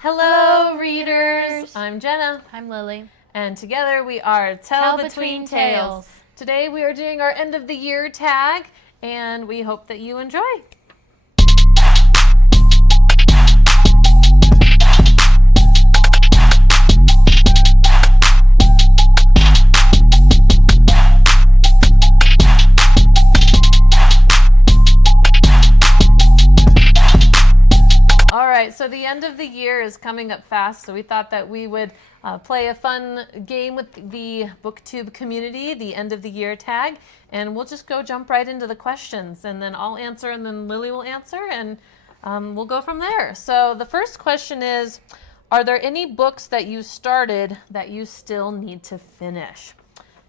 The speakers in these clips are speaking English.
Hello, readers! I'm Jenna. I'm Lily. And together we are Tell Between Tales. Today we are doing our end of the year tag, and we hope that you enjoy. All right, so the end of the year is coming up fast, so we thought that we would play a fun game with the BookTube community, the end of the year tag, and we'll just jump right into the questions, and then I'll answer, and then Lily will answer, and we'll go from there. So the first question is, are there any books that you started that you still need to finish?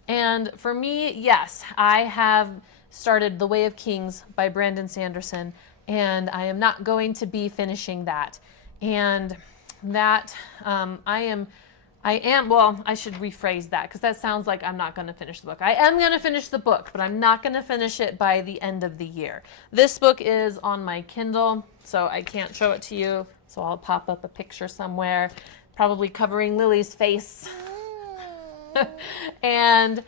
And for me, yes, I have started The Way of Kings by Brandon Sanderson, and I am not going to be finishing that. And that I should rephrase that because that sounds like I'm not going to finish the book. I am going to finish the book, but I'm not going to finish it by the end of the year. This book is on my Kindle, so I can't show it to you, so I'll pop up a picture somewhere, probably covering Lily's face. And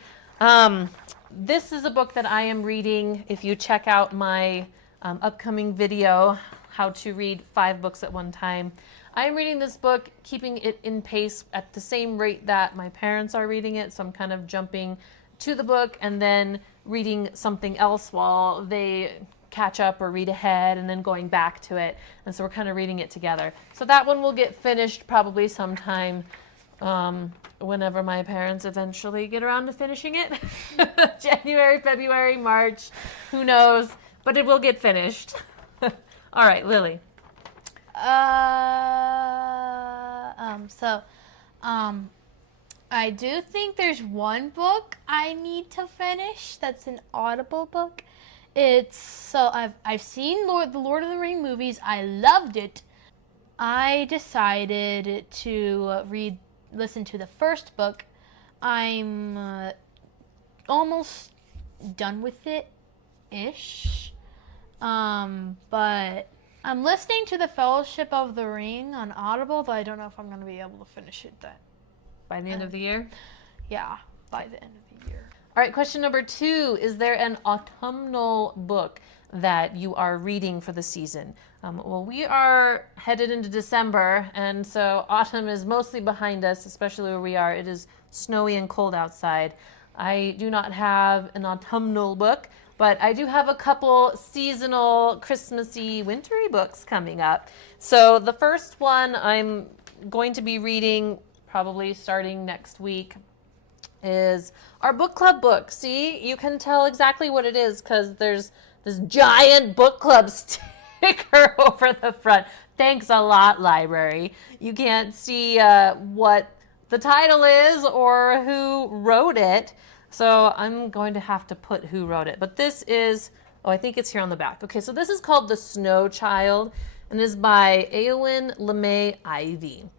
this is a book that I am reading. If you check out my upcoming video, How to Read 5 Books at One Time, I am reading this book, keeping it in pace at the same rate that my parents are reading it. So I'm kind of jumping to the book and then reading something else while they catch up or read ahead and then going back to it. And so we're kind of reading it together. So that one will get finished probably sometime whenever my parents eventually get around to finishing it. January, February, March, who knows? But it will get finished. All right, Lily. I do think there's one book I need to finish that's an Audible book. I've seen the Lord of the Rings movies. I loved it. I decided to listen to the first book. I'm almost done with it-ish. But I'm listening to The Fellowship of the Ring on Audible, but I don't know if I'm going to be able to finish it then. By the end of the year? Yeah, by the end of the year. All right, question number 2. Is there an autumnal book that you are reading for the season? Well, we are headed into December, and so autumn is mostly behind us, especially where we are. It is snowy and cold outside. I do not have an autumnal book, but I do have a couple seasonal, Christmassy, wintry books coming up. So the first one I'm going to be reading probably starting next week is our book club book. See, you can tell exactly what it is because there's this giant book club sticker over the front. Thanks a lot, library. You can't see what the title is or who wrote it. So I'm going to have to put who wrote it. But this is, I think it's here on the back. Okay, so this is called The Snow Child and is by Eowyn LeMay Ivy.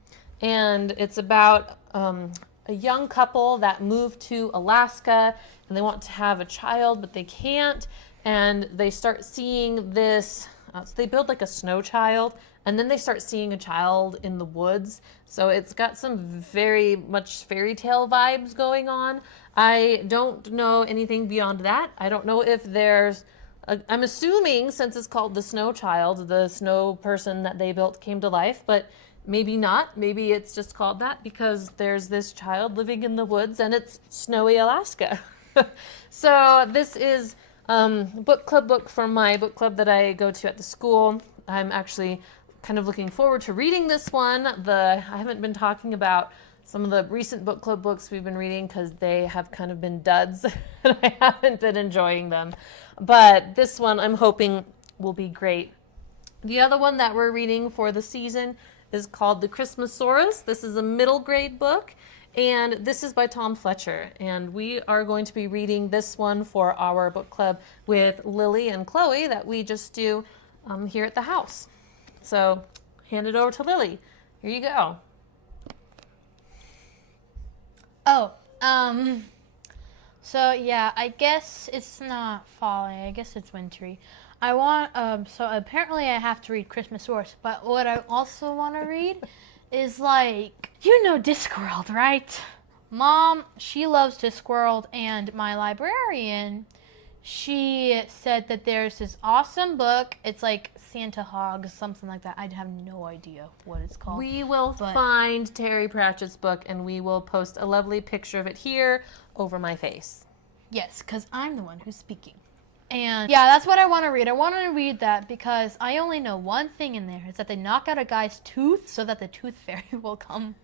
And it's about a young couple that moved to Alaska and they want to have a child, but they can't. And they start seeing this, so they build like a snow child, and then they start seeing a child in the woods. So it's got some very much fairy tale vibes going on. I don't know anything beyond that. I don't know if there's, I'm assuming since it's called The Snow Child, the snow person that they built came to life, but maybe not. Maybe it's just called that because there's this child living in the woods and it's snowy Alaska. So this is book club book from my book club that I go to at the school. I'm actually kind of looking forward to reading this one. I haven't been talking about some of the recent book club books we've been reading because they have kind of been duds and I haven't been enjoying them. But this one I'm hoping will be great. The other one that we're reading for the season is called The Christmasaurus. This is a middle grade book, and this is by Tom Fletcher. And we are going to be reading this one for our book club with Lily and Chloe that we just do here at the house. So hand it over to Lily. Here you go. So yeah, I guess it's not falling. I guess it's wintry. I want, so apparently I have to read Christmas Source, but what I also want to read is like, you know Discworld, right? Mom, she loves Discworld, and my librarian, she said that there's this awesome book. It's like Santa Hogs, something like that. I have no idea what it's called. We will find Terry Pratchett's book and we will post a lovely picture of it here over my face. Yes, because I'm the one who's speaking. And yeah, that's what I want to read. I want to read that because I only know one thing in there. It's that they knock out a guy's tooth so that the tooth fairy will come.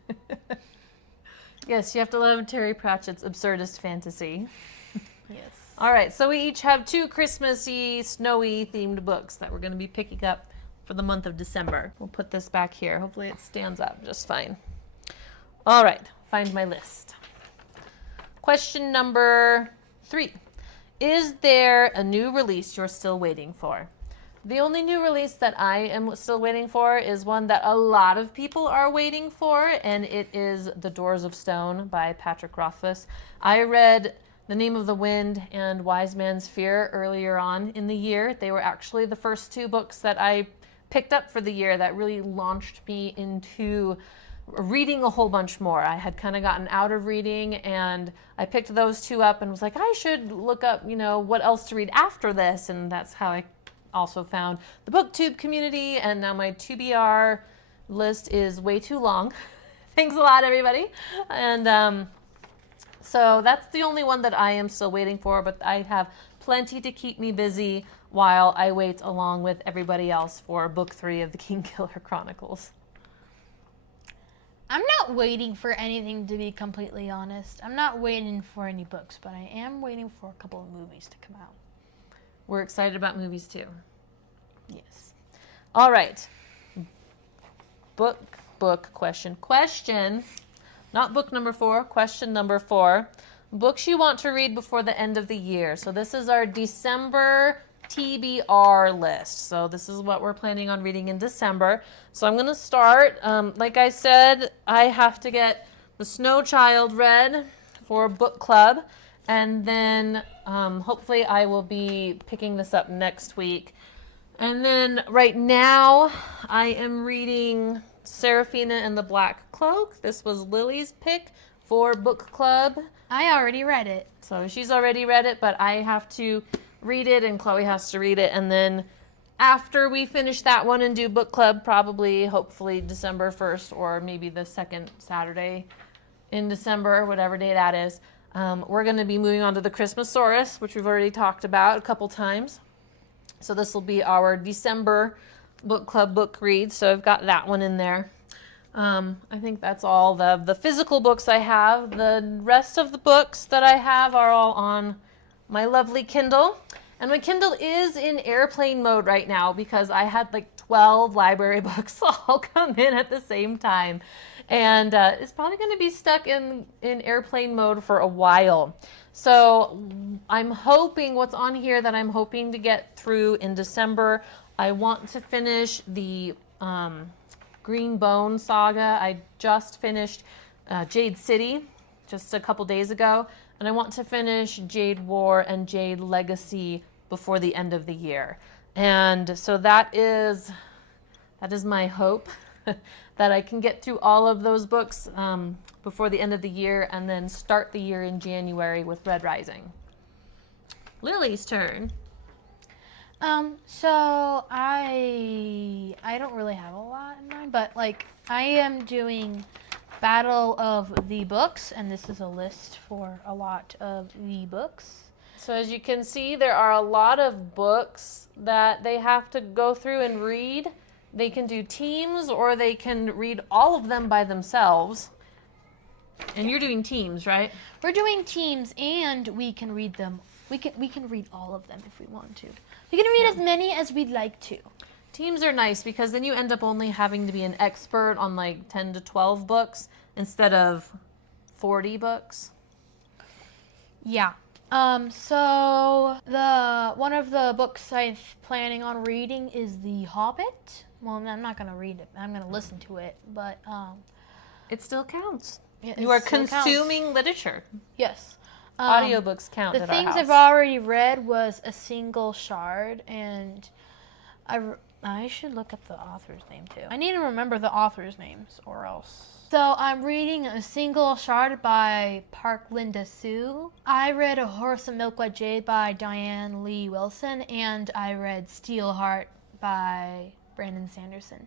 Yes, you have to love Terry Pratchett's absurdist fantasy. Yes. All right, so we each have 2 Christmassy, snowy themed books that we're going to be picking up for the month of December. We'll put this back here. Hopefully it stands up just fine. All right, find my list. Question number 3. Is there a new release you're still waiting for? The only new release that I am still waiting for is one that a lot of people are waiting for, and it is The Doors of Stone by Patrick Rothfuss. I read The Name of the Wind and Wise Man's Fear earlier on in the year. They were actually the first 2 books that I picked up for the year that really launched me into reading a whole bunch more. I had kind of gotten out of reading, and I picked those 2 up and was like, I should look up, what else to read after this, and that's how I also found the BookTube community, and now my TBR list is way too long. Thanks a lot, everybody. And so that's the only one that I am still waiting for, but I have plenty to keep me busy while I wait along with everybody else for book 3 of the Kingkiller Chronicles. I'm not waiting for anything, to be completely honest. I'm not waiting for any books, but I am waiting for a couple of movies to come out. We're excited about movies too. Yes. All right. Book question. Not book number 4, question number 4. Books you want to read before the end of the year. So this is our December TBR list. So this is what we're planning on reading in December. So I'm going to start. Like I said, I have to get The Snow Child read for book club. And then hopefully I will be picking this up next week. And then right now I am reading Seraphina and the Black Cloak. This was Lily's pick for book club. I already read it. So she's already read it, but I have to read it and Chloe has to read it. And then after we finish that one and do book club, probably, hopefully December 1st or maybe the second Saturday in December, whatever day that is, we're going to be moving on to the Christmasaurus, which we've already talked about a couple times. So this will be our December book club book read. So I've got that one in there. I think that's all the physical books I have. The rest of the books that I have are all on my lovely Kindle. And my Kindle is in airplane mode right now because I had like 12 library books all come in at the same time. And it's probably going to be stuck in airplane mode for a while. So I'm hoping, what's on here that I'm hoping to get through in December, I want to finish the Green Bone saga. I just finished Jade City just a couple days ago. And I want to finish Jade War and Jade Legacy before the end of the year. And so that is my hope, that I can get through all of those books before the end of the year and then start the year in January with Red Rising. Lily's turn. So I don't really have a lot in mind, but like I am doing Battle of the Books, and this is a list for a lot of the books. So as you can see, there are a lot of books that they have to go through and read. They can do teams or they can read all of them by themselves. And you're doing teams, right? We're doing teams, and we can read them. We can read all of them if we want to. We can read as many as we'd like to. Teams are nice because then you end up only having to be an expert on like 10 to 12 books instead of 40 books. Yeah. So one of the books I'm planning on reading is The Hobbit. Well, I'm not going to read it. I'm going to listen to it, but it still counts. Yeah, you are consuming literature. Yes. Audiobooks count The at our things house. I've already read was A Single Shard, and I should look up the author's name too. I need to remember the author's names or else. So I'm reading A Single Shard by Park Linda Sue. I read A Horse of Milk-White Jade by Diane Lee Wilson, and I read Steelheart by Brandon Sanderson.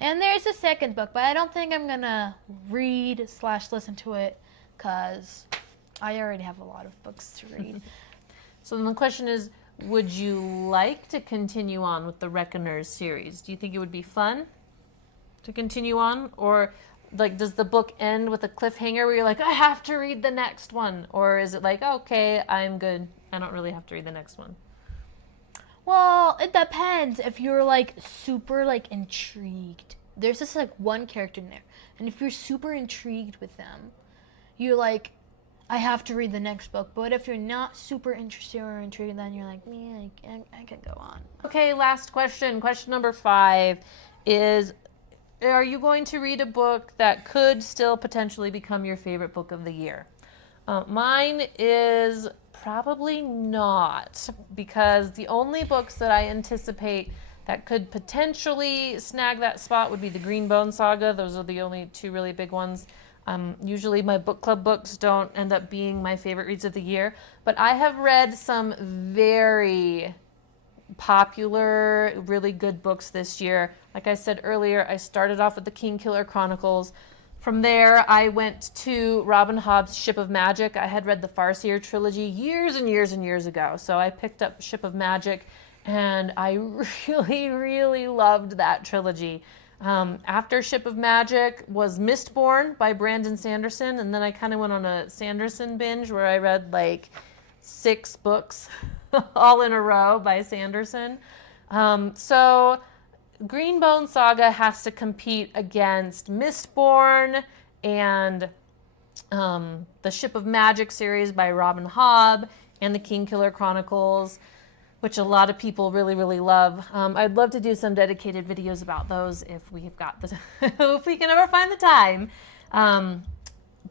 And there's a second book, but I don't think I'm gonna read/listen to it because I already have a lot of books to read. So then the question is, would you like to continue on with the Reckoners series? Do you think it would be fun to continue on? Or like, does the book end with a cliffhanger where you're like, I have to read the next one? Or is it like, okay, I'm good, I don't really have to read the next one? Well, it depends if you're like super like intrigued. There's just like one character in there, and if you're super intrigued with them, you're like, I have to read the next book. But if you're not super interested or intrigued, then you're like, me, I can go on. Okay, last question. Question number 5 is, are you going to read a book that could still potentially become your favorite book of the year? Mine is probably not, because the only books that I anticipate that could potentially snag that spot would be the Greenbone Saga. Those are the only 2 really big ones. Usually my book club books don't end up being my favorite reads of the year, but I have read some very popular, really good books this year. Like I said earlier, I started off with the Kingkiller Chronicles. From there, I went to Robin Hobb's Ship of Magic. I had read the Farseer trilogy years and years and years ago, so I picked up Ship of Magic, and I really, really loved that trilogy. After Ship of Magic was Mistborn by Brandon Sanderson, and then I kind of went on a Sanderson binge where I read like 6 books all in a row by Sanderson. So Greenbone Saga has to compete against Mistborn and the Ship of Magic series by Robin Hobb and the Kingkiller Chronicles, which a lot of people really, really love. I'd love to do some dedicated videos about those if we have got the if we can ever find the time.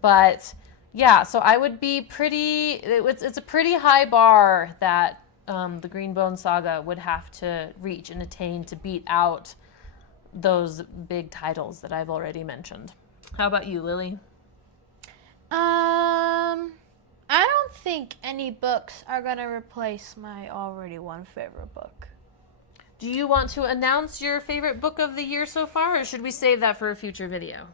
But yeah, so I would be pretty. It's a pretty high bar that the Greenbone Saga would have to reach and attain to beat out those big titles that I've already mentioned. How about you, Lily? I don't think any books are gonna replace my already one favorite book. Do you want to announce your favorite book of the year so far, or should we save that for a future video?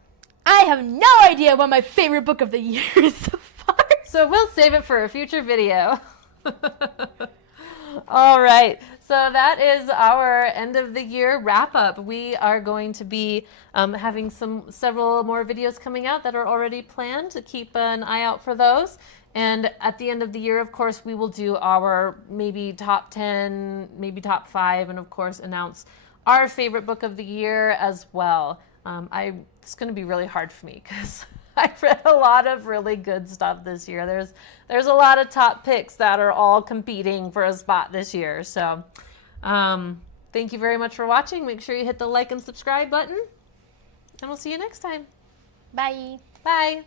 I have no idea what my favorite book of the year is so far. So we'll save it for a future video. All right. So that is our end of the year wrap up. We are going to be having several more videos coming out that are already planned, to keep an eye out for those. And at the end of the year, of course, we will do our maybe top 10, maybe top 5, and of course announce our favorite book of the year as well. It's going to be really hard for me because I've read a lot of really good stuff this year. There's a lot of top picks that are all competing for a spot this year. So thank you very much for watching. Make sure you hit the like and subscribe button, and we'll see you next time. Bye. Bye.